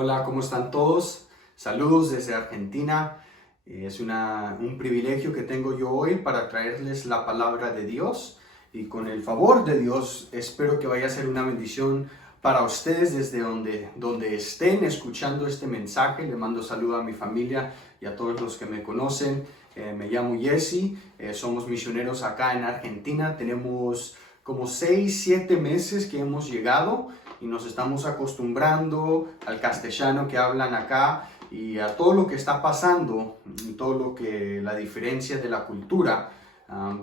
Hola, ¿cómo están todos? Saludos desde Argentina. Es un privilegio que tengo yo hoy para traerles la palabra de Dios y con el favor de Dios espero que vaya a ser una bendición para ustedes desde donde estén escuchando este mensaje. Le mando saludo a mi familia y a todos los que me conocen. Me llamo Jesse, somos misioneros acá en Argentina. Tenemos como 6, 7 meses que hemos llegado y nos estamos acostumbrando al castellano que hablan acá y a todo lo que está pasando, y todo lo que la diferencia de la cultura.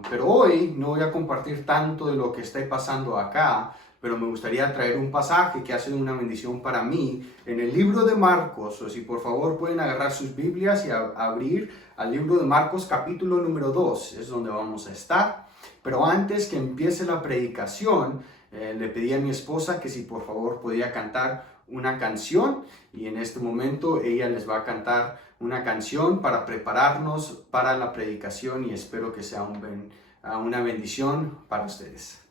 Pero hoy no voy a compartir tanto de lo que está pasando acá, pero me gustaría traer un pasaje que hace una bendición para mí en el libro de Marcos. O si por favor pueden agarrar sus Biblias y abrir al libro de Marcos capítulo número 2, es donde vamos a estar. Pero antes que empiece la predicación, le pedí a mi esposa que si por favor podía cantar una canción y en este momento ella les va a cantar una canción para prepararnos para la predicación y espero que sea una bendición para ustedes.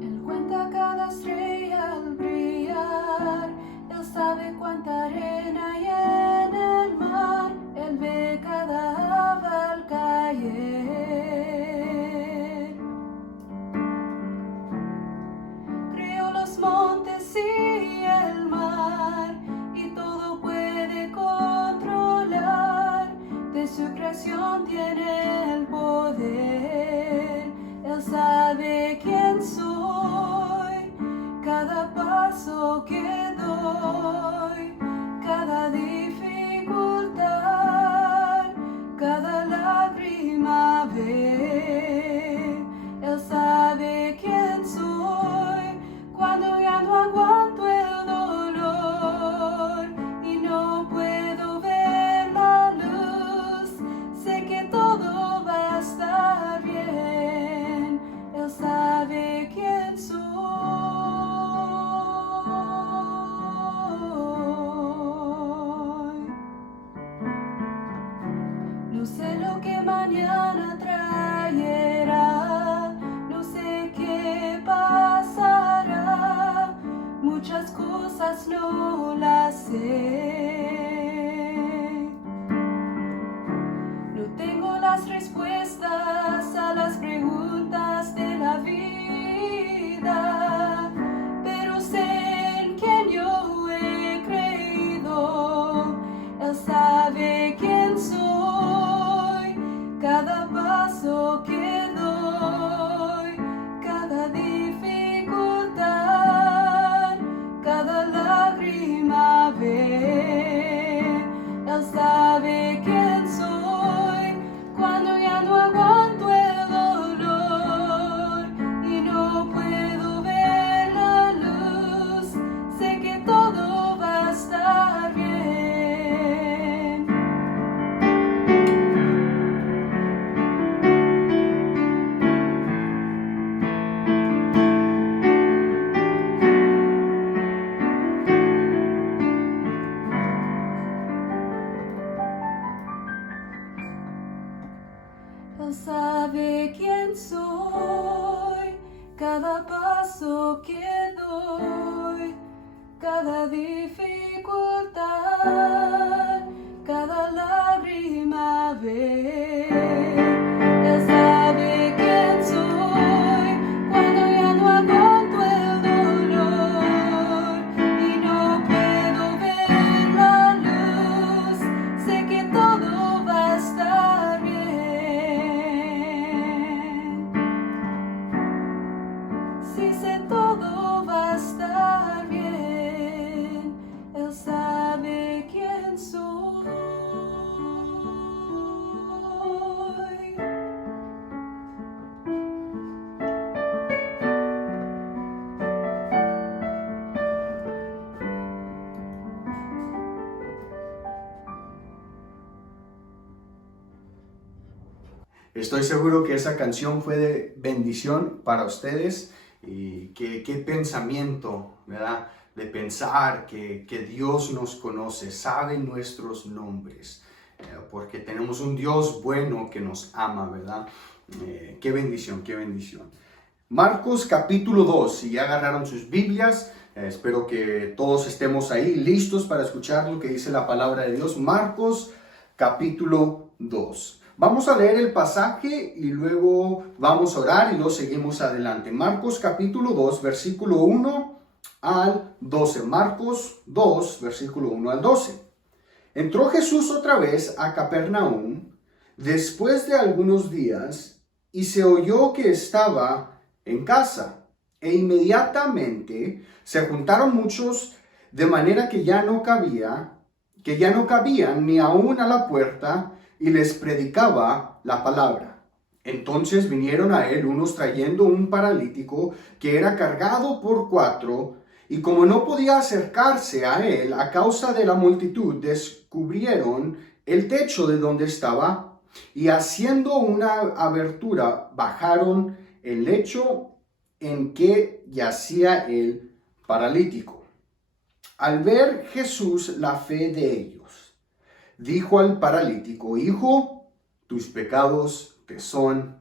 Él cuenta cada estrella al brillar, Él sabe cuánta arena hay en el mar, Él ve cada ave al caer. Creó los montes y el mar, y todo puede controlar, de su creación tiene el poder. Él sabe quién soy, cada paso que doy, cada dificultad, cada lágrima ve. Él sabe quién soy, cuando ya no aguanto el dolor y no puedo ver la luz, sé que todo va a estar bien. Él sabe quién soy. No sé lo que mañana traerá, no sé qué pasará, muchas cosas no las sé. No tengo las respuestas a las preguntas de la vida, pero sé en quién yo he creído. Él sabe quién soy, cada paso que doy, cada dificultad, cada lágrima ve. Él sabe quién soy, cuando ya no aguanto el dolor y no puedo ver la luz, sé que todo va a estar bien. Él sabe quién soy, cada paso que doy, cada dificultad, cada lágrima ve. Él sabe quién soy, cuando ya no aguanto el dolor y no puedo ver la luz, sé que todo va a estar bien. Si sé todo va a estar bien, Él sabe quién soy. Estoy seguro que esa canción fue de bendición para ustedes Y qué pensamiento, ¿verdad? De pensar que Dios nos conoce, sabe nuestros nombres, porque tenemos un Dios bueno que nos ama, ¿verdad? Qué bendición, qué bendición. Marcos capítulo 2, si ya agarraron sus Biblias, espero que todos estemos ahí listos para escuchar lo que dice la palabra de Dios. Marcos capítulo 2. Vamos a leer el pasaje y luego vamos a orar y luego seguimos adelante. Marcos capítulo 2, versículo 1 al 12. Marcos 2, versículo 1 al 12. Entró Jesús otra vez a Capernaum después de algunos días y se oyó que estaba en casa. E inmediatamente se juntaron muchos de manera que ya no cabían ni aún a la puerta, y les predicaba la palabra. Entonces vinieron a él unos trayendo un paralítico que era cargado por 4, y como no podía acercarse a él a causa de la multitud, descubrieron el techo de donde estaba, y haciendo una abertura, bajaron el lecho en que yacía el paralítico. Al ver Jesús la fe de ellos, dijo al paralítico: hijo, tus pecados te son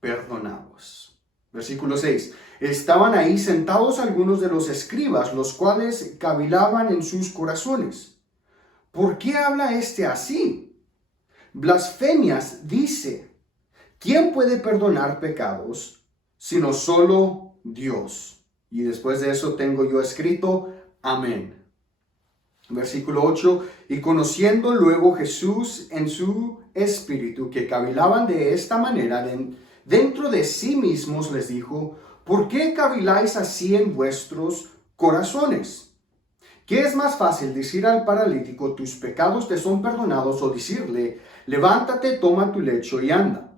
perdonados. Versículo 6. Estaban ahí sentados algunos de los escribas, los cuales cavilaban en sus corazones: ¿por qué habla este así? Blasfemias dice. ¿Quién puede perdonar pecados sino solo Dios? Y después de eso tengo yo escrito: amén. Versículo 8. Y conociendo luego Jesús en su espíritu que cavilaban de esta manera, dentro de sí mismos les dijo: ¿por qué caviláis así en vuestros corazones? ¿Qué es más fácil, decir al paralítico: tus pecados te son perdonados, o decirle: levántate, toma tu lecho y anda?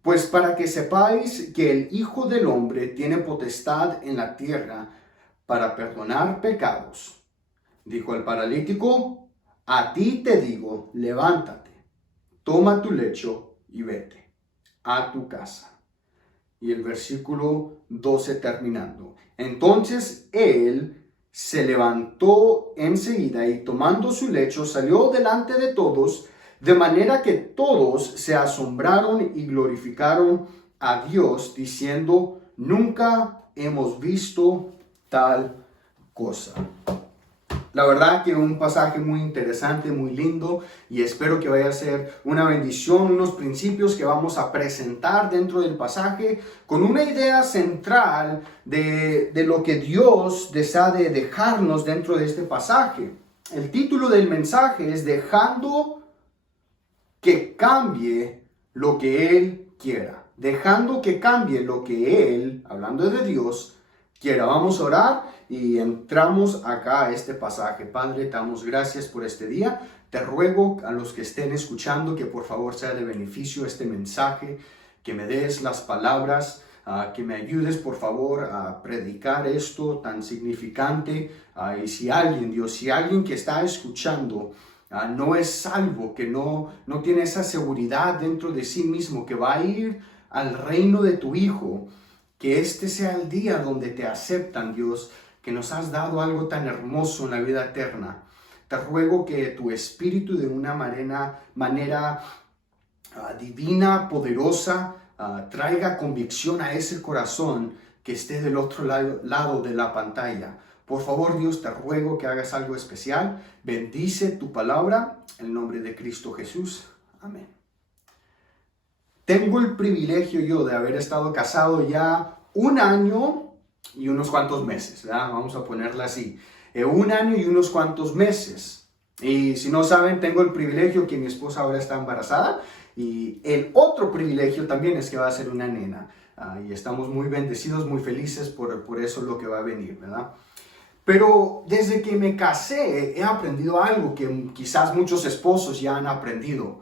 Pues para que sepáis que el Hijo del Hombre tiene potestad en la tierra para perdonar pecados. Dijo el paralítico: a ti te digo, levántate, toma tu lecho y vete a tu casa. Y el versículo 12 terminando. Entonces él se levantó enseguida y tomando su lecho salió delante de todos, de manera que todos se asombraron y glorificaron a Dios, diciendo: nunca hemos visto tal cosa. La verdad que un pasaje muy interesante, muy lindo, y espero que vaya a ser una bendición, unos principios que vamos a presentar dentro del pasaje con una idea central de lo que Dios desea de dejarnos dentro de este pasaje. El título del mensaje es Dejando que cambie lo que Él quiera. Dejando que cambie lo que Él, hablando de Dios, quiera. Vamos a orar y entramos acá a este pasaje. Padre, te damos gracias por este día. Te ruego a los que estén escuchando que por favor sea de beneficio este mensaje, que me des las palabras, que me ayudes por favor a predicar esto tan significante. Y si alguien, Dios, si alguien que está escuchando no es salvo, que no tiene esa seguridad dentro de sí mismo, que va a ir al reino de tu Hijo, que este sea el día donde te aceptan, Dios, que nos has dado algo tan hermoso en la vida eterna. Te ruego que tu Espíritu de una manera divina, poderosa, traiga convicción a ese corazón que esté del otro lado de la pantalla. Por favor, Dios, te ruego que hagas algo especial. Bendice tu palabra en el nombre de Cristo Jesús. Amén. Tengo el privilegio yo de haber estado casado ya 1 año y unos cuantos meses, ¿verdad? Vamos a ponerla así. 1 año y unos cuantos meses. Y si no saben, tengo el privilegio que mi esposa ahora está embarazada. Y el otro privilegio también es que va a ser una nena. Y estamos muy bendecidos, muy felices por eso lo que va a venir, ¿verdad? Pero desde que me casé he aprendido algo que quizás muchos esposos ya han aprendido.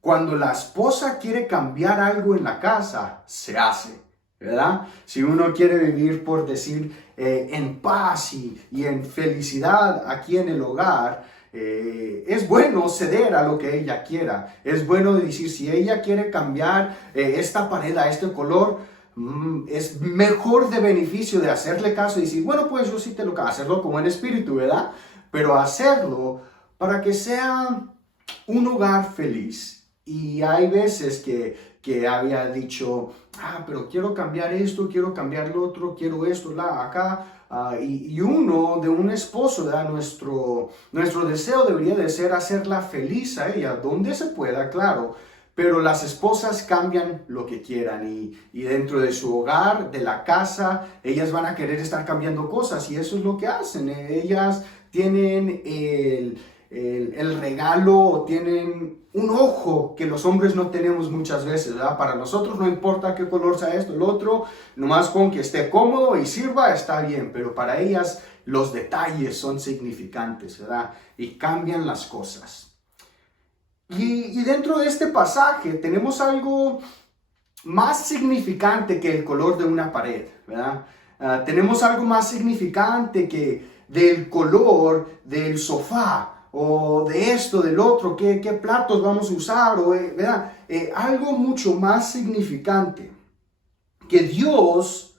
Cuando la esposa quiere cambiar algo en la casa, se hace, ¿verdad? Si uno quiere vivir, por decir, en paz y en felicidad aquí en el hogar, es bueno ceder a lo que ella quiera. Es bueno decir, si ella quiere cambiar esta pared a este color, es mejor de beneficio de hacerle caso y decir, bueno, pues yo sí te lo caso, hacerlo como en espíritu, ¿verdad? Pero hacerlo para que sea un hogar feliz. Y hay veces que había dicho, pero quiero cambiar esto, quiero cambiar lo otro, quiero esto, acá. Y uno de un esposo, ¿verdad? Nuestro deseo debería de ser hacerla feliz a ella, donde se pueda, claro. Pero las esposas cambian lo que quieran y dentro de su hogar, de la casa, ellas van a querer estar cambiando cosas y eso es lo que hacen. Ellas tienen el regalo o tienen un ojo que los hombres no tenemos muchas veces, ¿verdad? Para nosotros no importa qué color sea esto, el otro, nomás con que esté cómodo y sirva está bien, pero para ellas los detalles son significantes, ¿verdad? Y cambian las cosas. Y dentro de este pasaje tenemos algo más significante que el color de una pared, ¿verdad? Tenemos algo más significante que del color del sofá o de esto, del otro, qué platos vamos a usar, ¿verdad? Algo mucho más significante que Dios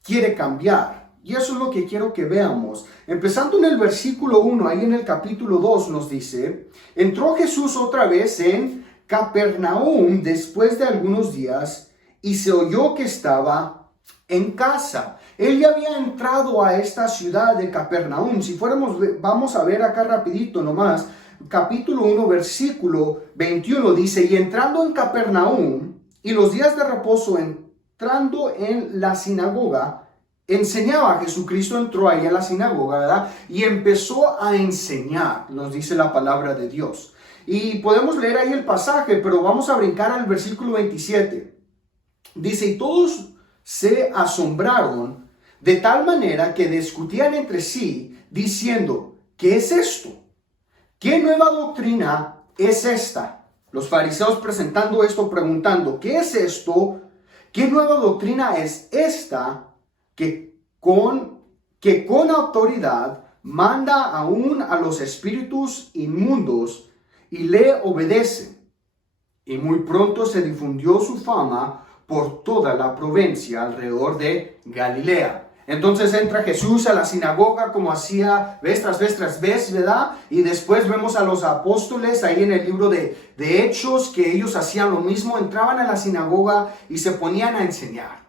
quiere cambiar. Y eso es lo que quiero que veamos. Empezando en el versículo 1, ahí en el capítulo 2 nos dice, entró Jesús otra vez en Capernaum después de algunos días y se oyó que estaba en casa. Él ya había entrado a esta ciudad de Capernaum. Si fuéramos, vamos a ver acá rapidito nomás, capítulo 1, versículo 21 dice, y entrando en Capernaum y los días de reposo entrando en la sinagoga, enseñaba. Jesucristo entró ahí a la sinagoga, ¿verdad? Y empezó a enseñar, nos dice la palabra de Dios. Y podemos leer ahí el pasaje, pero vamos a brincar al versículo 27. Dice, y todos se asombraron de tal manera que discutían entre sí, diciendo, ¿qué es esto? ¿Qué nueva doctrina es esta? Los fariseos presentando esto, preguntando, ¿qué es esto? ¿Qué nueva doctrina es esta que con autoridad manda aún a los espíritus inmundos y le obedecen? Y muy pronto se difundió su fama por toda la provincia alrededor de Galilea. Entonces entra Jesús a la sinagoga como hacía vez tras vez, ¿verdad? Y después vemos a los apóstoles ahí en el libro de Hechos que ellos hacían lo mismo, entraban a la sinagoga y se ponían a enseñar.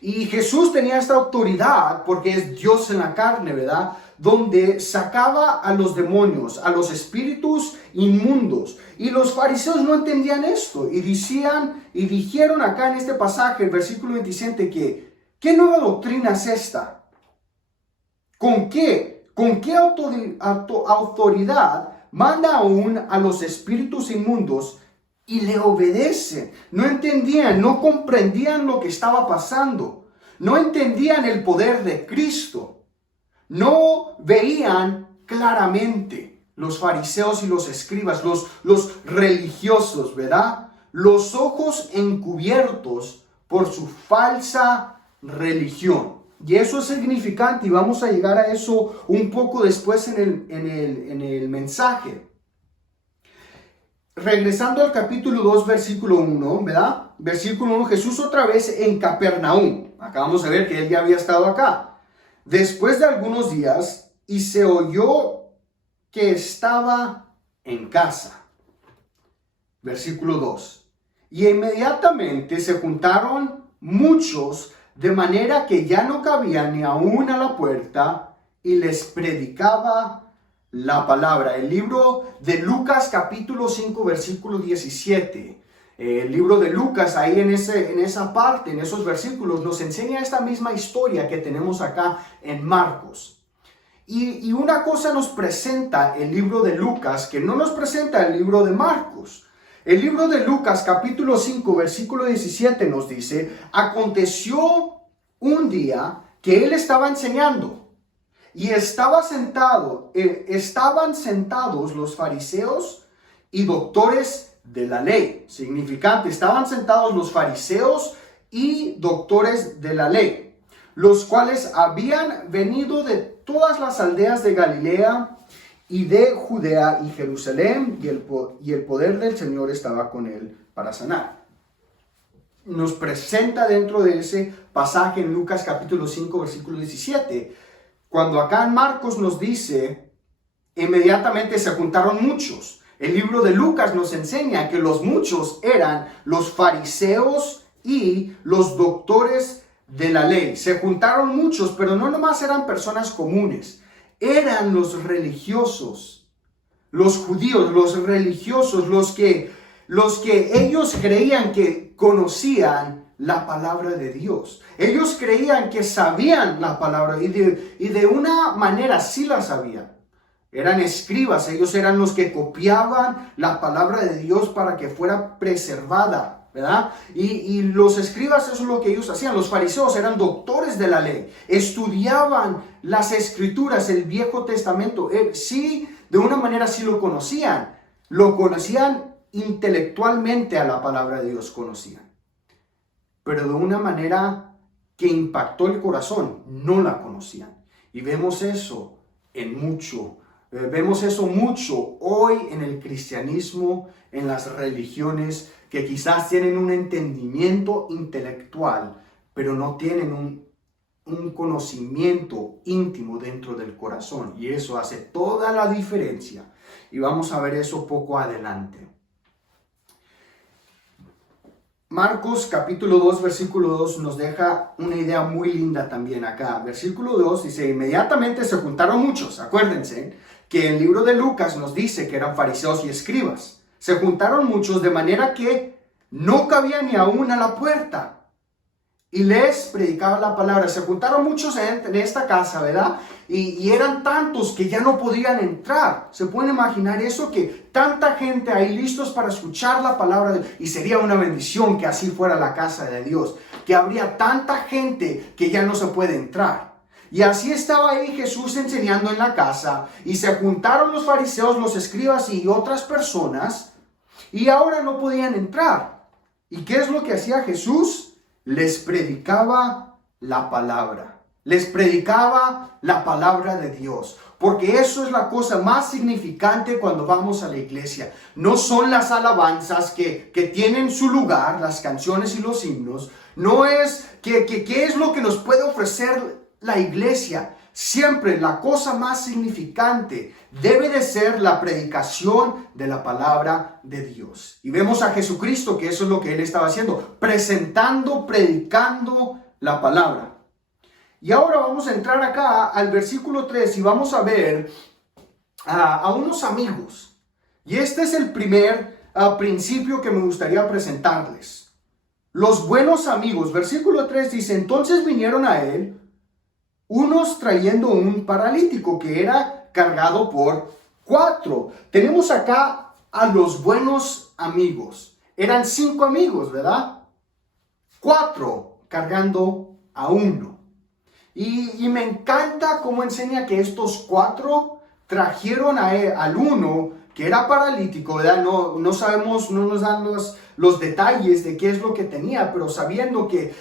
Y Jesús tenía esta autoridad porque es Dios en la carne, ¿verdad? Donde sacaba a los demonios, a los espíritus inmundos. Y los fariseos no entendían esto y dijeron acá en este pasaje, el versículo 27, que ¿qué nueva doctrina es esta? ¿Con qué autoridad manda aún a los espíritus inmundos y le obedecen? No entendían, no comprendían lo que estaba pasando. No entendían el poder de Cristo. No veían claramente los fariseos y los escribas, los religiosos, ¿verdad? Los ojos encubiertos por su falsa religión. Y eso es significante y vamos a llegar a eso un poco después en el mensaje. Regresando al capítulo 2, versículo 1, ¿verdad? Versículo 1, Jesús otra vez en Capernaum. Acá vamos a ver que él ya había estado acá. Después de algunos días, y se oyó que estaba en casa. Versículo 2. Y inmediatamente se juntaron muchos, de manera que ya no cabía ni aún a la puerta, y les predicaba la palabra. El libro de Lucas capítulo 5 versículo 17. El libro de Lucas ahí en esa parte, en esos versículos, nos enseña esta misma historia que tenemos acá en Marcos. Y una cosa nos presenta el libro de Lucas que no nos presenta el libro de Marcos. El libro de Lucas capítulo 5 versículo 17 nos dice, aconteció un día que él estaba enseñando y estaban sentados los fariseos y doctores de la ley. Significante, estaban sentados los fariseos y doctores de la ley, los cuales habían venido de todas las aldeas de Galilea y de Judea y Jerusalén, y el poder del Señor estaba con él para sanar. nos presenta dentro de ese pasaje en Lucas capítulo 5, versículo 17. Cuando acá en Marcos nos dice, inmediatamente se juntaron muchos. El libro de Lucas nos enseña que los muchos eran los fariseos y los doctores de la ley. Se juntaron muchos, pero no nomás eran personas comunes. Eran los religiosos, los judíos, los religiosos, los que ellos creían que conocían la palabra de Dios. Ellos creían que sabían la palabra y de una manera sí la sabían. Eran escribas, ellos eran los que copiaban la palabra de Dios para que fuera preservada, ¿verdad? Y los escribas, eso es lo que ellos hacían. Los fariseos eran doctores de la ley, estudiaban las escrituras, el Viejo Testamento. Sí, de una manera sí lo conocían intelectualmente a la palabra de Dios conocían, pero de una manera que impactó el corazón, no la conocían. Y vemos eso mucho hoy en el cristianismo, en las religiones, que quizás tienen un entendimiento intelectual, pero no tienen un conocimiento íntimo dentro del corazón. Y eso hace toda la diferencia. Y vamos a ver eso poco adelante. Marcos capítulo 2, versículo 2 nos deja una idea muy linda también acá. Versículo 2 dice, inmediatamente se juntaron muchos. Acuérdense que el libro de Lucas nos dice que eran fariseos y escribas. Se juntaron muchos de manera que no cabía ni aún a la puerta. Y les predicaba la palabra. Se juntaron muchos en esta casa, ¿verdad? Y eran tantos que ya no podían entrar. ¿Se pueden imaginar eso? Que tanta gente ahí listos para escuchar la palabra. Y sería una bendición que así fuera la casa de Dios. Que habría tanta gente que ya no se puede entrar. Y así estaba ahí Jesús enseñando en la casa. Y se juntaron los fariseos, los escribas y otras personas. Y ahora no podían entrar. ¿Y qué es lo que hacía Jesús? Les predicaba la palabra. Les predicaba la palabra de Dios. Porque eso es la cosa más significante cuando vamos a la iglesia. No son las alabanzas que tienen su lugar, las canciones y los himnos. No es qué es lo que nos puede ofrecer la iglesia. Siempre la cosa más significante debe de ser la predicación de la palabra de Dios. Y vemos a Jesucristo que eso es lo que Él estaba haciendo, presentando, predicando la palabra. Y ahora vamos a entrar acá al versículo 3 y vamos a ver a unos amigos. Y este es el primer principio que me gustaría presentarles. Los buenos amigos. Versículo 3 dice, entonces vinieron a Él unos trayendo un paralítico que era cargado por 4. Tenemos acá a los buenos amigos. Eran 5 amigos, ¿verdad? 4 cargando a 1. Y me encanta cómo enseña que estos 4 trajeron al 1 que era paralítico, ¿verdad? No sabemos, no nos dan los detalles de qué es lo que tenía, pero sabiendo que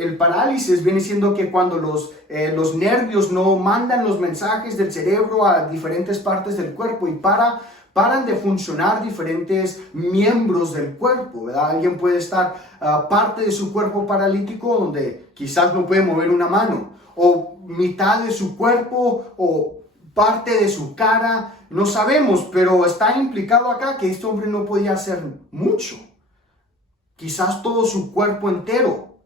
el parálisis viene siendo que cuando los nervios no mandan los mensajes del cerebro a diferentes partes del cuerpo y paran de funcionar diferentes miembros del cuerpo, ¿verdad? Alguien puede estar parte de su cuerpo paralítico donde quizás no puede mover una mano, o mitad de su cuerpo, o parte de su cara, no sabemos, pero está implicado acá que este hombre no podía hacer mucho. Quizás todo su cuerpo entero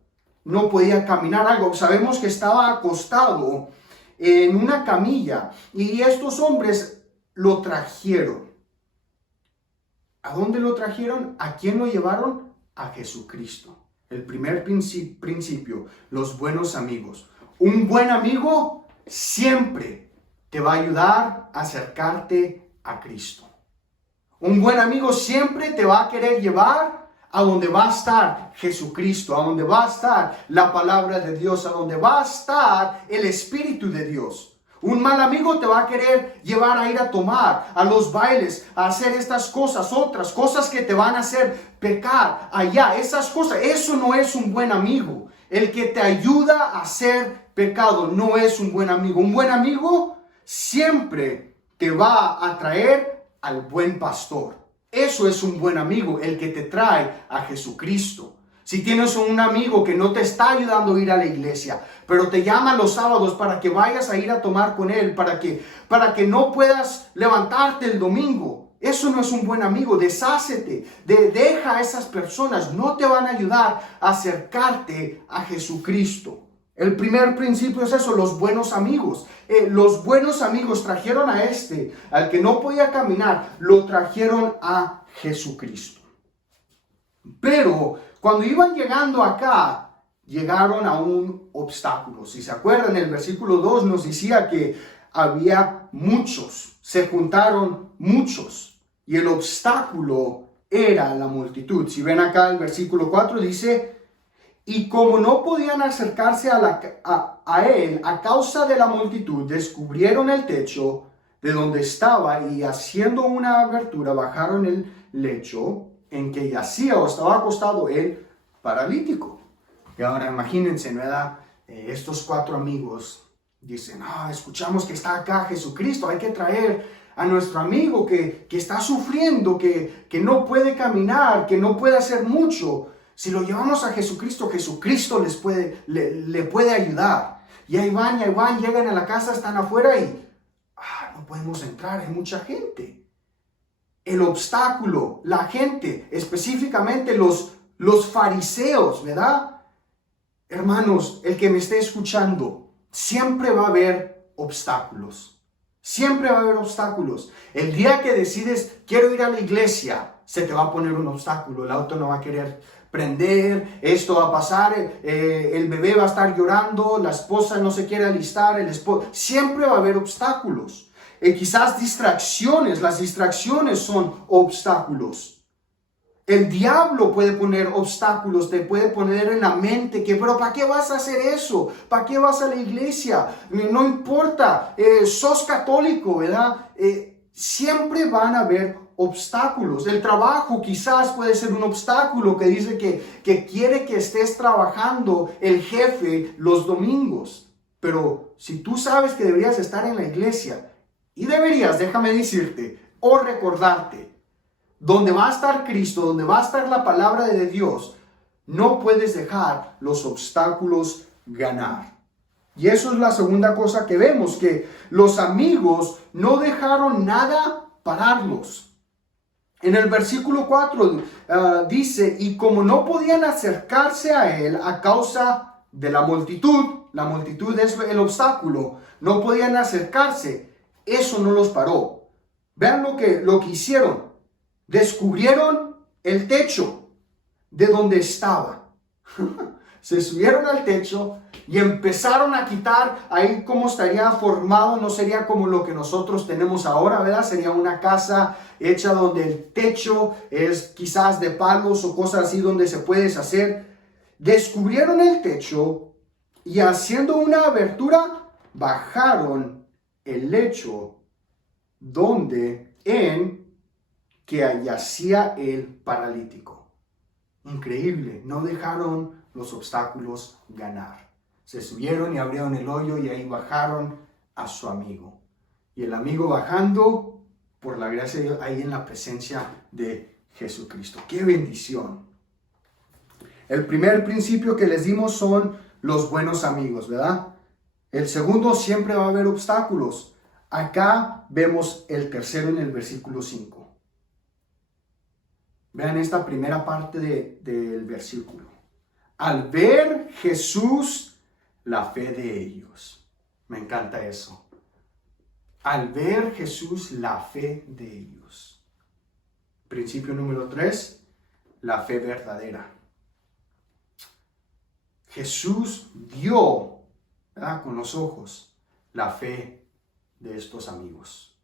no podía caminar algo. Sabemos que estaba acostado en una camilla y estos hombres lo trajeron. ¿A dónde lo trajeron? ¿A quién lo llevaron? A Jesucristo. El primer principio, los buenos amigos. Un buen amigo siempre te va a ayudar a acercarte a Cristo. Un buen amigo siempre te va a querer llevar a donde va a estar Jesucristo, a donde va a estar la palabra de Dios, a donde va a estar el Espíritu de Dios. Un mal amigo te va a querer llevar a ir a tomar, a los bailes, a hacer estas cosas, otras cosas que te van a hacer pecar allá. Esas cosas, eso no es un buen amigo. El que te ayuda a hacer pecado no es un buen amigo. Un buen amigo siempre te va a traer al buen pastor. Eso es un buen amigo, el que te trae a Jesucristo. Si tienes un amigo que no te está ayudando a ir a la iglesia, pero te llama los sábados para que vayas a ir a tomar con él, para que no puedas levantarte el domingo, eso no es un buen amigo. Deshácete, deja a esas personas, no te van a ayudar a acercarte a Jesucristo. El primer principio es eso, los buenos amigos. Los buenos amigos trajeron al que no podía caminar, lo trajeron a Jesucristo. Pero cuando iban llegando acá, llegaron a un obstáculo. Si se acuerdan, el versículo 2 nos decía que había muchos, se juntaron muchos, y el obstáculo era la multitud. Si ven acá el versículo 4 dice: y como no podían acercarse a él a causa de la multitud, descubrieron el techo de donde estaba y haciendo una abertura bajaron el lecho en que yacía o estaba acostado el paralítico. Y ahora imagínense, ¿verdad? Estos 4 amigos dicen: escuchamos que está acá Jesucristo, hay que traer a nuestro amigo que está sufriendo, que no puede caminar, que no puede hacer mucho. Si lo llevamos a Jesucristo, Jesucristo le puede ayudar. Y ahí van, llegan a la casa, están afuera y no podemos entrar, hay mucha gente. El obstáculo, la gente, específicamente los fariseos, ¿verdad? Hermanos, el que me esté escuchando, siempre va a haber obstáculos. Siempre va a haber obstáculos. El día que decides, quiero ir a la iglesia, se te va a poner un obstáculo. El auto no va a querer prender, esto va a pasar, el bebé va a estar llorando, la esposa no se quiere alistar, el esposo. Siempre va a haber obstáculos. Quizás distracciones, las distracciones son obstáculos. El diablo puede poner obstáculos, te puede poner en la mente que, pero ¿para qué vas a hacer eso? ¿Para qué vas a la iglesia? No importa, sos católico, ¿verdad? Siempre van a haber obstáculos. El trabajo quizás puede ser un obstáculo que dice que quiere que estés trabajando el jefe los domingos. Pero si tú sabes que deberías estar en la iglesia, y deberías, déjame decirte, o recordarte, donde va a estar Cristo, donde va a estar la palabra de Dios, no puedes dejar los obstáculos ganar. Y eso es la segunda cosa que vemos, que los amigos no dejaron nada pararlos. En el versículo 4 dice: y como no podían acercarse a él a causa de la multitud es el obstáculo, no podían acercarse, eso no los paró. Vean lo que hicieron. Descubrieron el techo de donde estaba. Se subieron al techo y empezaron a quitar. Ahí como estaría formado, no sería como lo que nosotros tenemos ahora, ¿verdad? Sería una casa hecha donde el techo es quizás de palos o cosas así donde se puede deshacer. Descubrieron el techo y haciendo una abertura bajaron el lecho en que yacía el paralítico. Increíble, no dejaron los obstáculos ganar. Se subieron y abrieron el hoyo y ahí bajaron a su amigo. Y el amigo bajando, por la gracia de Dios, ahí en la presencia de Jesucristo. ¡Qué bendición! El primer principio que les dimos son los buenos amigos, ¿verdad? El segundo, siempre va a haber obstáculos. Acá vemos el tercero en el versículo 5. Vean esta primera parte del versículo. Al ver Jesús la fe de ellos. Me encanta eso. Al ver Jesús la fe de ellos. Principio número 3, la fe verdadera. Jesús vio, ¿verdad?, con los ojos la fe de estos amigos.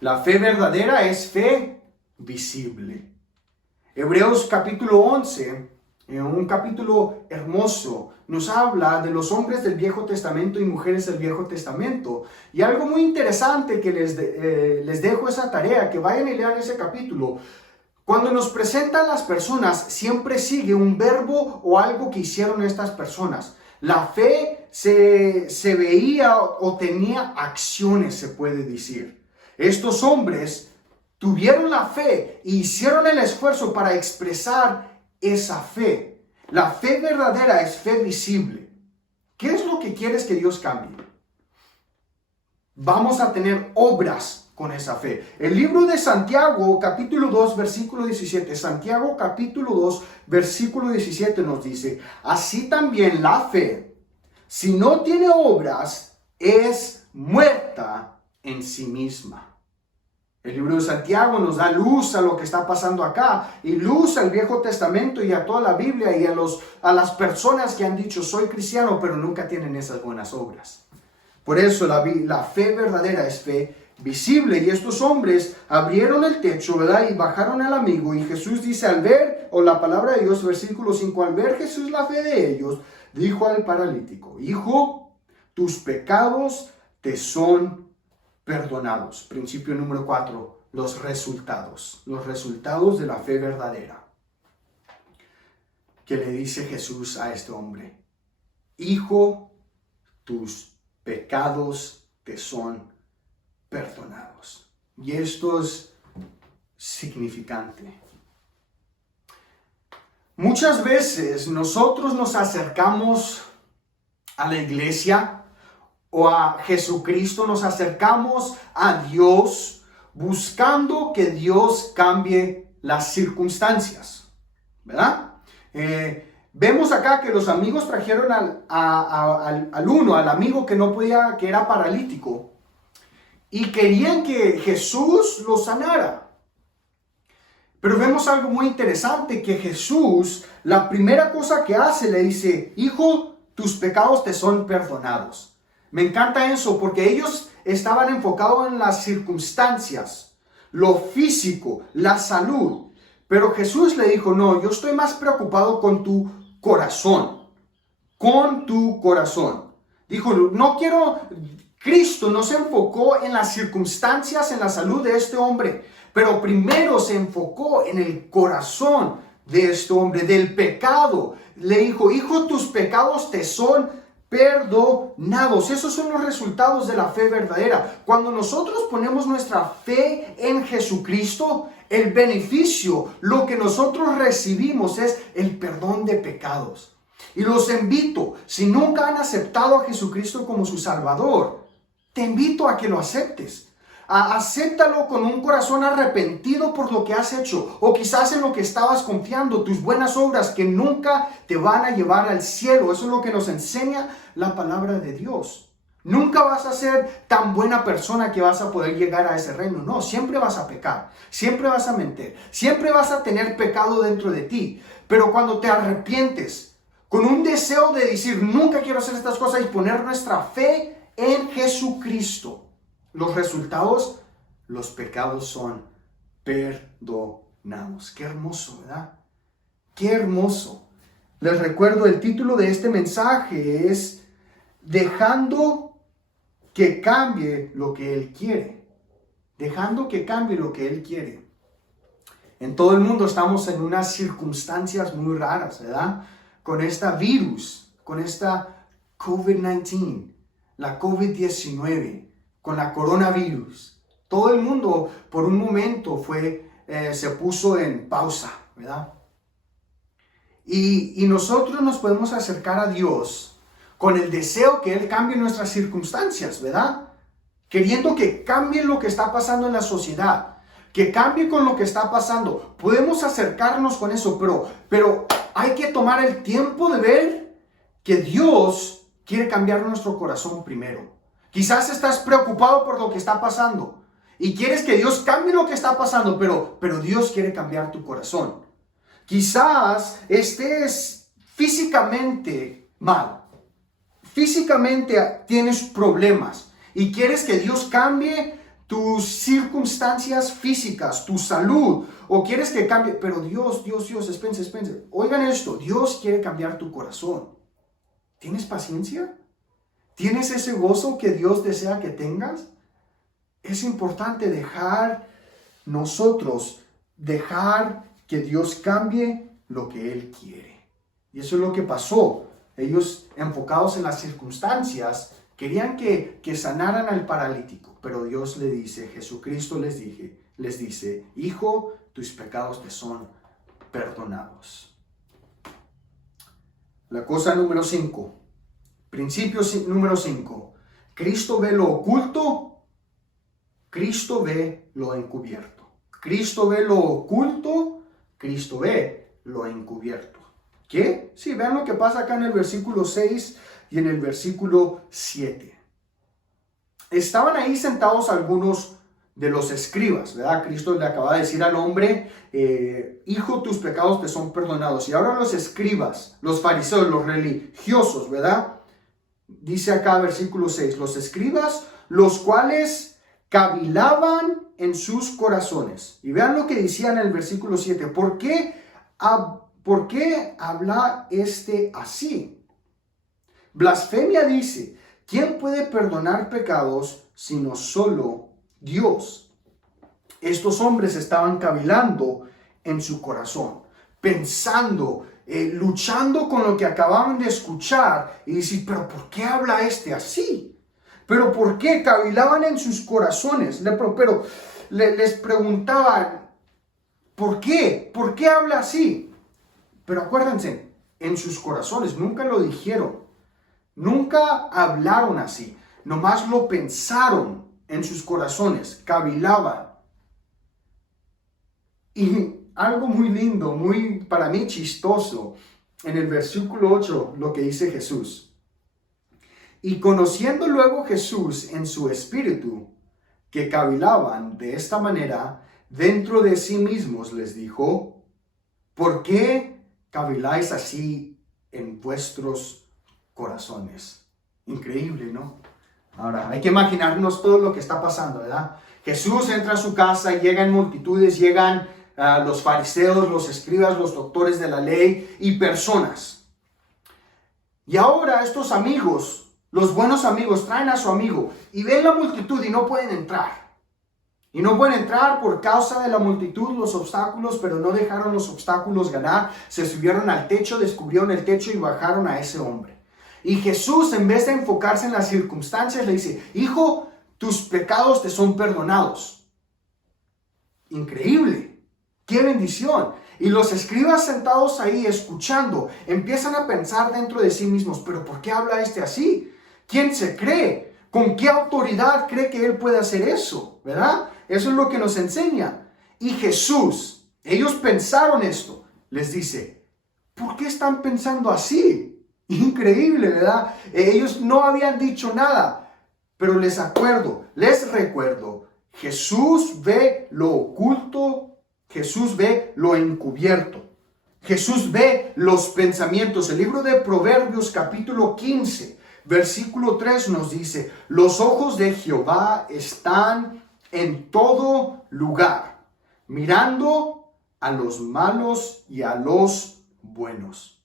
La fe verdadera es fe visible. Hebreos capítulo 11, un capítulo hermoso, nos habla de los hombres del Viejo Testamento y mujeres del Viejo Testamento. Y algo muy interesante que les dejo esa tarea, que vayan y lean ese capítulo. Cuando nos presentan las personas, siempre sigue un verbo o algo que hicieron estas personas. La fe se veía o tenía acciones, se puede decir. Estos hombres tuvieron la fe e hicieron el esfuerzo para expresar esa fe. La fe verdadera es fe visible. ¿Qué es lo que quieres que Dios cambie? Vamos a tener obras con esa fe. El libro de Santiago, capítulo 2, versículo 17. Santiago, capítulo 2, versículo 17 nos dice: así también la fe, si no tiene obras, es muerta en sí misma. El libro de Santiago nos da luz a lo que está pasando acá, y luz al Viejo Testamento y a toda la Biblia y a las personas que han dicho soy cristiano pero nunca tienen esas buenas obras. Por eso la fe verdadera es fe visible, y estos hombres abrieron el techo, ¿verdad? Y bajaron al amigo, y Jesús dice al ver, o la palabra de Dios, versículo 5, al ver Jesús la fe de ellos, dijo al paralítico: hijo, tus pecados te son perdonados. Principio número 4, los resultados de la fe verdadera. Que le dice Jesús a este hombre: hijo, tus pecados te son perdonados. Y esto es significante. Muchas veces nosotros nos acercamos a la iglesia o a Jesucristo, nos acercamos a Dios buscando que Dios cambie las circunstancias, ¿verdad? Vemos acá que los amigos trajeron al amigo que no podía, que era paralítico, y querían que Jesús lo sanara. Pero vemos algo muy interesante, que Jesús, la primera cosa que hace, le dice: hijo, tus pecados te son perdonados. Me encanta eso, porque ellos estaban enfocados en las circunstancias, lo físico, la salud. Pero Jesús le dijo: no, yo estoy más preocupado con tu corazón. Con tu corazón. Dijo, no quiero... Cristo no se enfocó en las circunstancias, en la salud de este hombre, pero primero se enfocó en el corazón de este hombre, del pecado. Le dijo: hijo, tus pecados te son perdonados. Esos son los resultados de la fe verdadera. Cuando nosotros ponemos nuestra fe en Jesucristo, el beneficio, lo que nosotros recibimos es el perdón de pecados. Y los invito, si nunca han aceptado a Jesucristo como su Salvador, te invito a que lo aceptes. Acéptalo con un corazón arrepentido por lo que has hecho, o quizás en lo que estabas confiando, tus buenas obras que nunca te van a llevar al cielo. Eso es lo que nos enseña la palabra de Dios. Nunca vas a ser tan buena persona que vas a poder llegar a ese reino. No, siempre vas a pecar, siempre vas a mentir, siempre vas a tener pecado dentro de ti. Pero cuando te arrepientes, con un deseo de decir nunca quiero hacer estas cosas, y poner nuestra fe en Jesucristo, los resultados, los pecados son perdonados. Qué hermoso, ¿verdad? Qué hermoso. Les recuerdo, el título de este mensaje es Dejando que cambie lo que Él quiere. Dejando que cambie lo que Él quiere. En todo el mundo estamos en unas circunstancias muy raras, ¿verdad? Con esta virus, con esta COVID-19, la COVID-19, con la coronavirus. Todo el mundo por un momento se puso en pausa, ¿verdad? Y nosotros nos podemos acercar a Dios con el deseo que Él cambie nuestras circunstancias, ¿verdad? Queriendo que cambie lo que está pasando en la sociedad, que cambie con lo que está pasando. Podemos acercarnos con eso, pero hay que tomar el tiempo de ver que Dios quiere cambiar nuestro corazón primero. Quizás estás preocupado por lo que está pasando y quieres que Dios cambie lo que está pasando, pero Dios quiere cambiar tu corazón. Quizás estés físicamente mal, físicamente tienes problemas y quieres que Dios cambie tus circunstancias físicas, tu salud, o quieres que cambie, pero Dios, espérense. Oigan esto, Dios quiere cambiar tu corazón. ¿Tienes paciencia? ¿Tienes ese gozo que Dios desea que tengas? Es importante dejar que Dios cambie lo que Él quiere. Y eso es lo que pasó. Ellos, enfocados en las circunstancias, querían que sanaran al paralítico, pero Dios le dice, Jesucristo les dice, hijo, tus pecados te son perdonados. La cosa número 5. Principio número 5. Cristo ve lo oculto, Cristo ve lo encubierto. Cristo ve lo oculto, Cristo ve lo encubierto. ¿Qué? Sí, vean lo que pasa acá en el versículo 6 y en el versículo 7. Estaban ahí sentados algunos de los escribas, ¿verdad? Cristo le acaba de decir al hombre, hijo, tus pecados te son perdonados. Y ahora los escribas, los fariseos, los religiosos, ¿verdad? Dice acá versículo 6, los escribas, los cuales cavilaban en sus corazones. Y vean lo que decía en el versículo 7, ¿por qué habla este así? Blasfemia dice, ¿quién puede perdonar pecados sino solo Dios? Estos hombres estaban cavilando en su corazón, pensando, luchando con lo que acababan de escuchar y decir, pero ¿por qué habla este así? ¿Pero por qué? Cavilaban en sus corazones, pero les preguntaban, ¿por qué? ¿Por qué habla así? Pero acuérdense, en sus corazones, nunca lo dijeron, nunca hablaron así, nomás lo pensaron en sus corazones, cavilaban. Y algo muy lindo, muy para mí chistoso, en el versículo 8, lo que dice Jesús. Y conociendo luego Jesús en su espíritu, que cavilaban de esta manera, dentro de sí mismos les dijo, ¿por qué caviláis así en vuestros corazones? Increíble, ¿no? Ahora, hay que imaginarnos todo lo que está pasando, ¿verdad? Jesús entra a su casa y llegan multitudes, llegan los fariseos, los escribas, los doctores de la ley y personas. Y ahora estos amigos, los buenos amigos, traen a su amigo y ven la multitud y no pueden entrar. Y no pueden entrar por causa de la multitud, los obstáculos, pero no dejaron los obstáculos ganar. Se subieron al techo, descubrieron el techo y bajaron a ese hombre. Y Jesús, en vez de enfocarse en las circunstancias, le dice, hijo, tus pecados te son perdonados. Increíble. ¡Qué bendición! Y los escribas sentados ahí escuchando, empiezan a pensar dentro de sí mismos, ¿pero por qué habla este así? ¿Quién se cree? ¿Con qué autoridad cree que él puede hacer eso? ¿Verdad? Eso es lo que nos enseña. Y Jesús, ellos pensaron esto, les dice, ¿por qué están pensando así? Increíble, ¿verdad? Ellos no habían dicho nada, pero les recuerdo, Jesús ve lo oculto, Jesús ve lo encubierto. Jesús ve los pensamientos. El libro de Proverbios capítulo 15, versículo 3 nos dice, los ojos de Jehová están en todo lugar, mirando a los malos y a los buenos.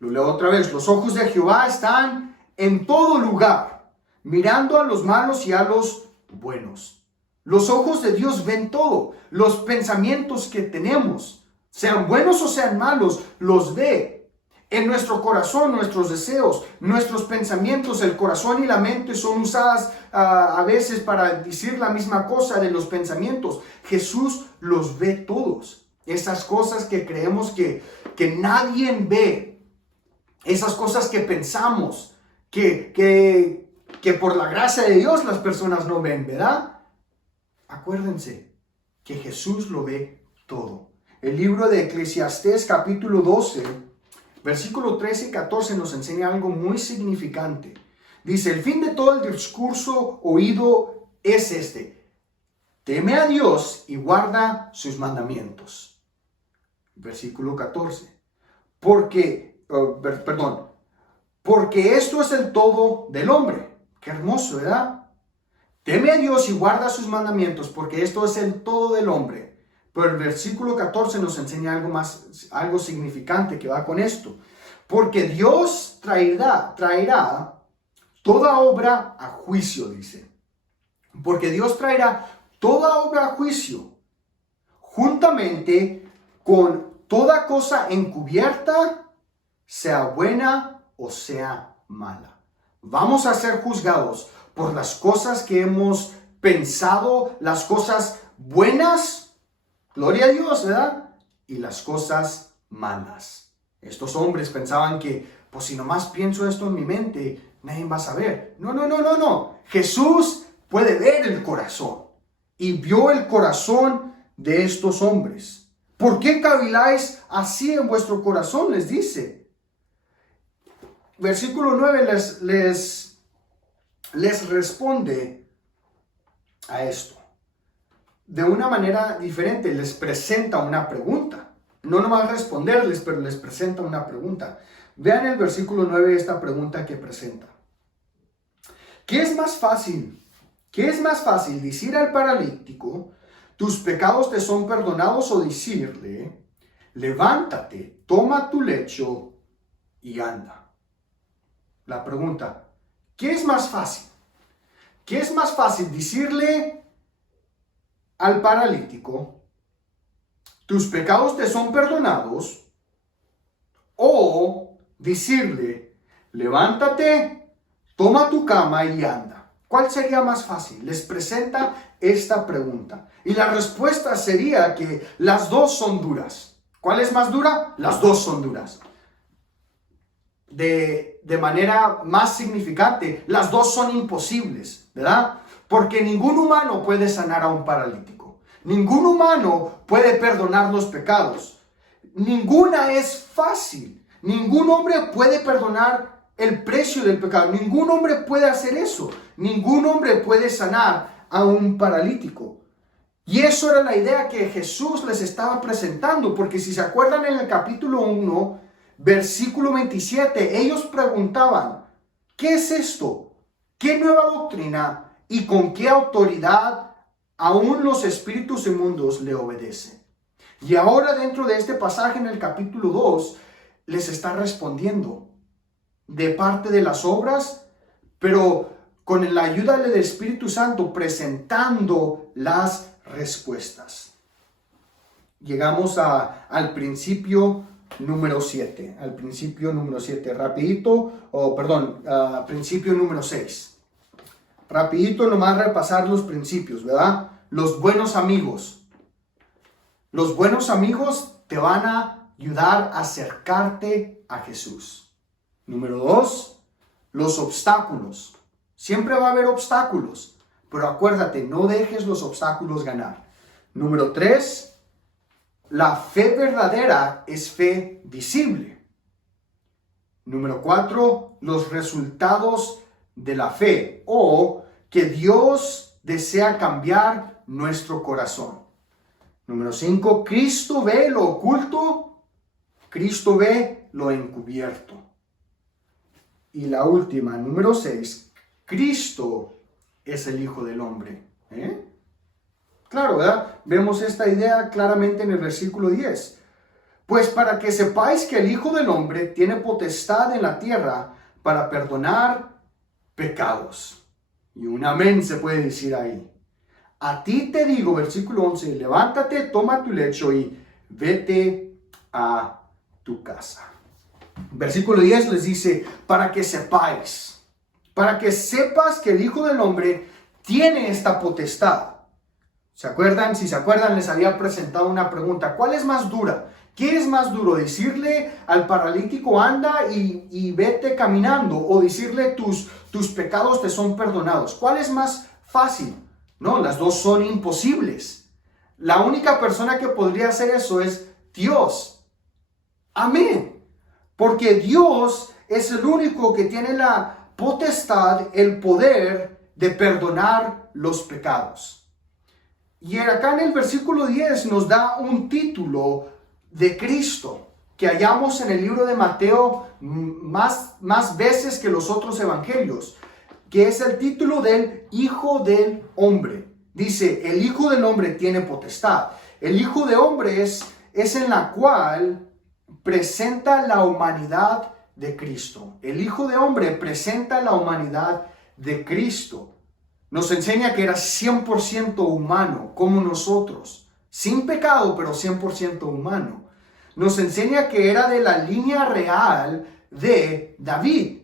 Lo leo otra vez, los ojos de Jehová están en todo lugar, mirando a los malos y a los buenos. Los ojos de Dios ven todo. Los pensamientos que tenemos, sean buenos o sean malos, los ve. En nuestro corazón, nuestros deseos, nuestros pensamientos, el corazón y la mente son usadas a veces para decir la misma cosa de los pensamientos. Jesús los ve todos. Esas cosas que creemos que nadie ve. Esas cosas que pensamos, que por la gracia de Dios las personas no ven, ¿verdad? Acuérdense que Jesús lo ve todo. El libro de Eclesiastés capítulo 12, versículo 13 y 14 nos enseña algo muy significante. Dice, el fin de todo el discurso oído es este. Teme a Dios y guarda sus mandamientos. Versículo 14. Porque esto es el todo del hombre. Qué hermoso, ¿verdad? Teme a Dios y guarda sus mandamientos, porque esto es el todo del hombre. Pero el versículo 14 nos enseña algo significante que va con esto. Porque Dios traerá toda obra a juicio, dice. Porque Dios traerá toda obra a juicio, juntamente con toda cosa encubierta, sea buena o sea mala. Vamos a ser juzgados por las cosas que hemos pensado, las cosas buenas, gloria a Dios, ¿verdad? Y las cosas malas. Estos hombres pensaban que, pues si nomás pienso esto en mi mente, nadie va a saber. No. Jesús puede ver el corazón y vio el corazón de estos hombres. ¿Por qué caviláis así en vuestro corazón? Les dice. Versículo 9 les responde a esto. De una manera diferente, les presenta una pregunta. No nomás responderles, pero les presenta una pregunta. Vean el versículo 9 esta pregunta que presenta. ¿Qué es más fácil? ¿Qué es más fácil decir al paralítico, tus pecados te son perdonados, o decirle, levántate, toma tu lecho y anda? La pregunta, ¿qué es más fácil? ¿Qué es más fácil decirle al paralítico, tus pecados te son perdonados, o decirle, levántate, toma tu cama y anda? ¿Cuál sería más fácil? Les presenta esta pregunta. Y la respuesta sería que las dos son duras. ¿Cuál es más dura? Las dos son duras. De manera más significante, las dos son imposibles, ¿verdad? Porque ningún humano puede sanar a un paralítico. Ningún humano puede perdonar los pecados. Ninguna es fácil. Ningún hombre puede perdonar el precio del pecado. Ningún hombre puede hacer eso. Ningún hombre puede sanar a un paralítico. Y eso era la idea que Jesús les estaba presentando. Porque si se acuerdan, en el capítulo 1, versículo 27, ellos preguntaban, ¿qué es esto? ¿Qué nueva doctrina y con qué autoridad aún los espíritus inmundos le obedecen? Y ahora, dentro de este pasaje en el capítulo 2, les está respondiendo de parte de las obras, pero con la ayuda del Espíritu Santo presentando las respuestas. Llegamos al principio número 7. Al principio número 7. Rapidito, principio número 6. Rapidito nomás repasar los principios, ¿verdad? Los buenos amigos. Los buenos amigos te van a ayudar a acercarte a Jesús. Número 2, los obstáculos. Siempre va a haber obstáculos, pero acuérdate, no dejes los obstáculos ganar. Número 3, la fe verdadera es fe visible. Número 4, los resultados de la fe, o que Dios desea cambiar nuestro corazón. Número 5, Cristo ve lo oculto, Cristo ve lo encubierto. Y la última, número 6, Cristo es el Hijo del Hombre. Claro, ¿verdad? Vemos esta idea claramente en el versículo 10. Pues para que sepáis que el Hijo del Hombre tiene potestad en la tierra para perdonar pecados. Y un amén se puede decir ahí. A ti te digo, versículo 11, levántate, toma tu lecho y vete a tu casa. Versículo 10 les dice, para que sepáis, para que sepas que el Hijo del Hombre tiene esta potestad. ¿Se acuerdan? Si se acuerdan, les había presentado una pregunta. ¿Cuál es más dura? ¿Qué es más duro? ¿Decirle al paralítico anda y vete caminando? ¿O decirle tus pecados te son perdonados? ¿Cuál es más fácil? No, las dos son imposibles. La única persona que podría hacer eso es Dios. Amén. Porque Dios es el único que tiene la potestad, el poder de perdonar los pecados. Y acá en el versículo 10 nos da un título de Cristo que hallamos en el libro de Mateo más veces que los otros evangelios, que es el título del Hijo del Hombre. Dice, el Hijo del Hombre tiene potestad. El Hijo del Hombre es en la cual presenta la humanidad de Cristo. El Hijo del Hombre presenta la humanidad de Cristo. Nos enseña que era 100% humano, como nosotros. Sin pecado, pero 100% humano. Nos enseña que era de la línea real de David.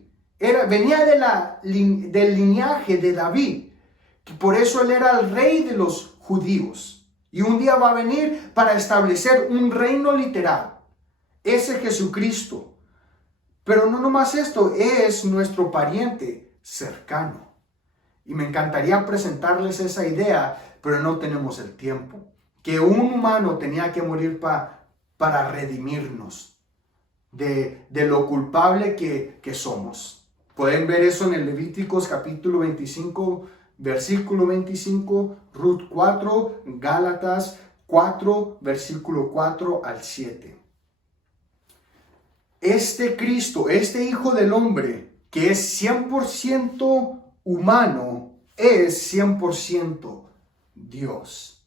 Venía del linaje de David. Por eso él era el rey de los judíos. Y un día va a venir para establecer un reino literal. ese Jesucristo. Pero no nomás esto, es nuestro pariente cercano. Y me encantaría presentarles esa idea, pero no tenemos el tiempo. Que un humano tenía que morir para redimirnos de lo culpable que somos. Pueden ver eso en el Levíticos capítulo 25, versículo 25, Ruth 4, Gálatas 4, versículo 4 al 7. Este Cristo, este Hijo del Hombre, que es 100% humano, es 100% Dios.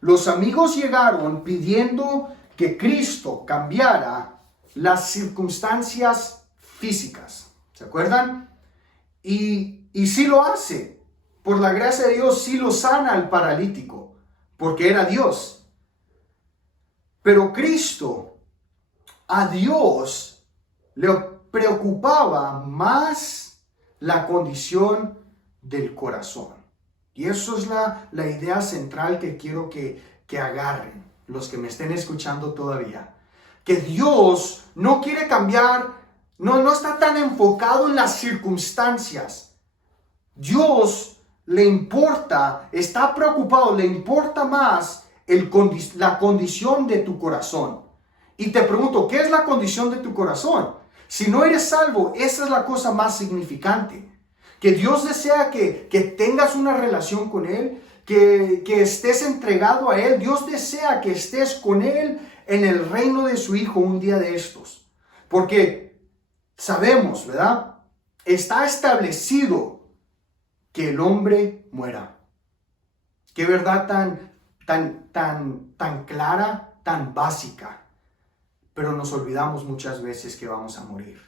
Los amigos llegaron pidiendo que Cristo cambiara las circunstancias físicas. ¿Se acuerdan? Y sí lo hace. Por la gracia de Dios, sí lo sana al paralítico, porque era Dios. Pero Cristo, a Dios le preocupaba más la condición del corazón. Y eso es la idea central que quiero que agarren los que me estén escuchando todavía. Que Dios no quiere cambiar, no está tan enfocado en las circunstancias. Dios le importa, está preocupado, le importa más la condición de tu corazón. Y te pregunto, ¿qué es la condición de tu corazón? Si no eres salvo, esa es la cosa más significante. Que Dios desea que tengas una relación con Él, que estés entregado a Él. Dios desea que estés con Él en el reino de su Hijo un día de estos. Porque sabemos, ¿verdad? Está establecido que el hombre muera. Qué verdad tan clara, tan básica. Pero nos olvidamos muchas veces que vamos a morir.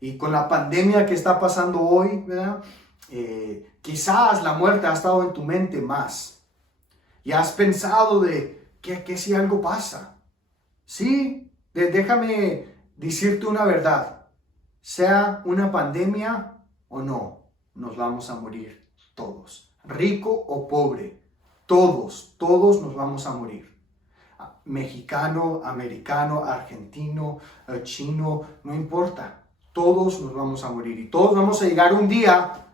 Y con la pandemia que está pasando hoy, ¿verdad? Quizás la muerte ha estado en tu mente más. Y has pensado de que si algo pasa. Sí, déjame decirte una verdad. Sea una pandemia o no, nos vamos a morir todos. Rico o pobre, todos nos vamos a morir. Mexicano, americano, argentino, chino, no importa. Todos nos vamos a morir y todos vamos a llegar un día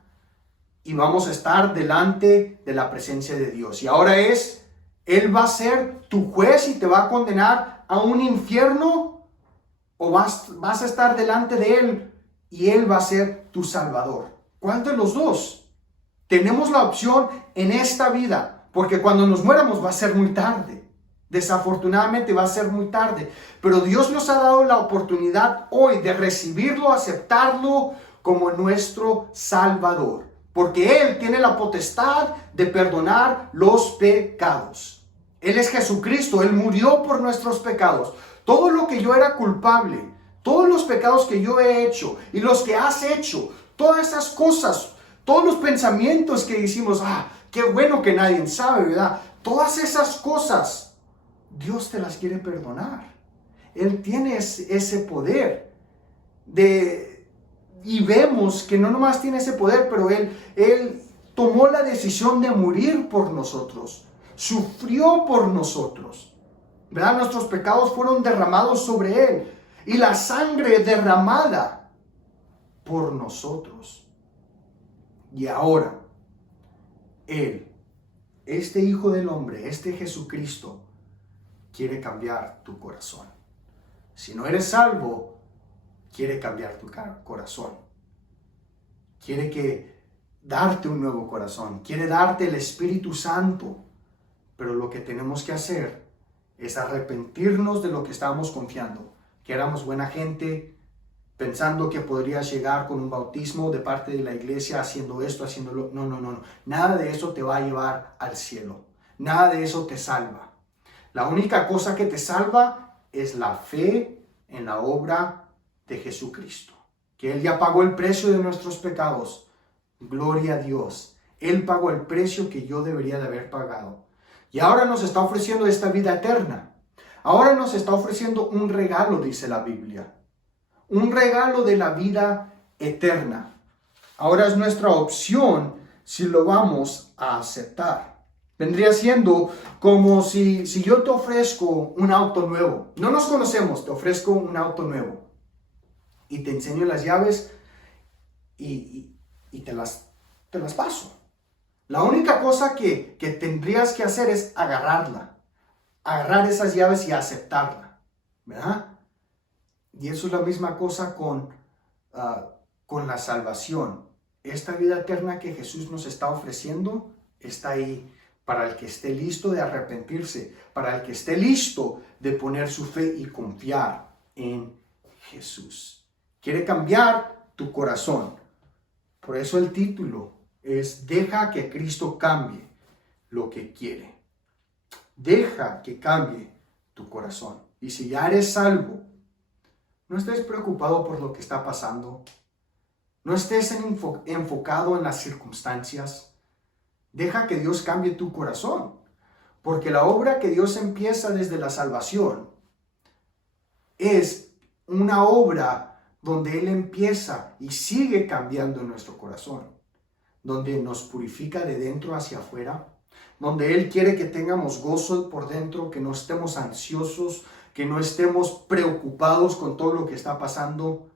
y vamos a estar delante de la presencia de Dios. Y ahora Él va a ser tu juez y te va a condenar a un infierno, o vas a estar delante de Él y Él va a ser tu salvador. ¿Cuál de los dos? Tenemos la opción en esta vida, porque cuando nos muéramos va a ser muy tarde. Desafortunadamente va a ser muy tarde, pero Dios nos ha dado la oportunidad hoy de recibirlo, aceptarlo como nuestro Salvador, porque Él tiene la potestad de perdonar los pecados. Él es Jesucristo, Él murió por nuestros pecados. Todo lo que yo era culpable, todos los pecados que yo he hecho y los que has hecho, todas esas cosas, todos los pensamientos que hicimos, qué bueno que nadie sabe, ¿verdad? Todas esas cosas, Dios te las quiere perdonar. Él tiene ese poder y vemos que no nomás tiene ese poder, pero Él tomó la decisión de morir por nosotros, sufrió por nosotros, ¿verdad? Nuestros pecados fueron derramados sobre Él y la sangre derramada por nosotros. Y ahora, Él, este Hijo del Hombre, este Jesucristo, quiere cambiar tu corazón. Si no eres salvo, quiere cambiar tu corazón. Quiere darte un nuevo corazón. Quiere darte el Espíritu Santo. Pero lo que tenemos que hacer es arrepentirnos de lo que estábamos confiando. Que éramos buena gente, pensando que podrías llegar con un bautismo de parte de la iglesia, haciendo esto, haciéndolo. No. Nada de eso te va a llevar al cielo. Nada de eso te salva. La única cosa que te salva es la fe en la obra de Jesucristo. Que Él ya pagó el precio de nuestros pecados. Gloria a Dios. Él pagó el precio que yo debería de haber pagado. Y ahora nos está ofreciendo esta vida eterna. Ahora nos está ofreciendo un regalo, dice la Biblia. Un regalo de la vida eterna. Ahora es nuestra opción si lo vamos a aceptar. Vendría siendo como si yo te ofrezco un auto nuevo. No nos conocemos, te ofrezco un auto nuevo. Y te enseño las llaves y te las paso. La única cosa que tendrías que hacer es agarrar esas llaves y aceptarla, ¿verdad? Y eso es la misma cosa con la salvación. Esta vida eterna que Jesús nos está ofreciendo está ahí para el que esté listo de arrepentirse, para el que esté listo de poner su fe y confiar en Jesús. Quiere cambiar tu corazón. Por eso el título es Deja que Cristo cambie lo que quiere. Deja que cambie tu corazón. Y si ya eres salvo, no estés preocupado por lo que está pasando. No estés enfocado en las circunstancias. Deja que Dios cambie tu corazón. Porque la obra que Dios empieza desde la salvación es una obra donde Él empieza y sigue cambiando nuestro corazón. Donde nos purifica de dentro hacia afuera. Donde Él quiere que tengamos gozo por dentro, que no estemos ansiosos, que no estemos preocupados con todo lo que está pasando.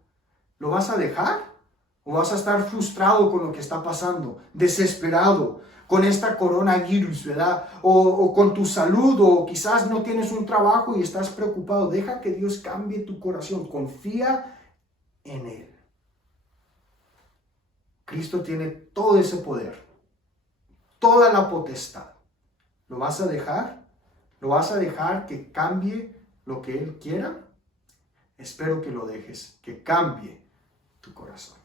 ¿Lo vas a dejar? ¿O vas a estar frustrado con lo que está pasando? Desesperado con esta coronavirus, ¿verdad? O con tu salud, o quizás no tienes un trabajo y estás preocupado. Deja que Dios cambie tu corazón. Confía en Él. Cristo tiene todo ese poder, toda la potestad. ¿Lo vas a dejar? ¿Lo vas a dejar que cambie lo que Él quiera? Espero que lo dejes, que cambie tu corazón.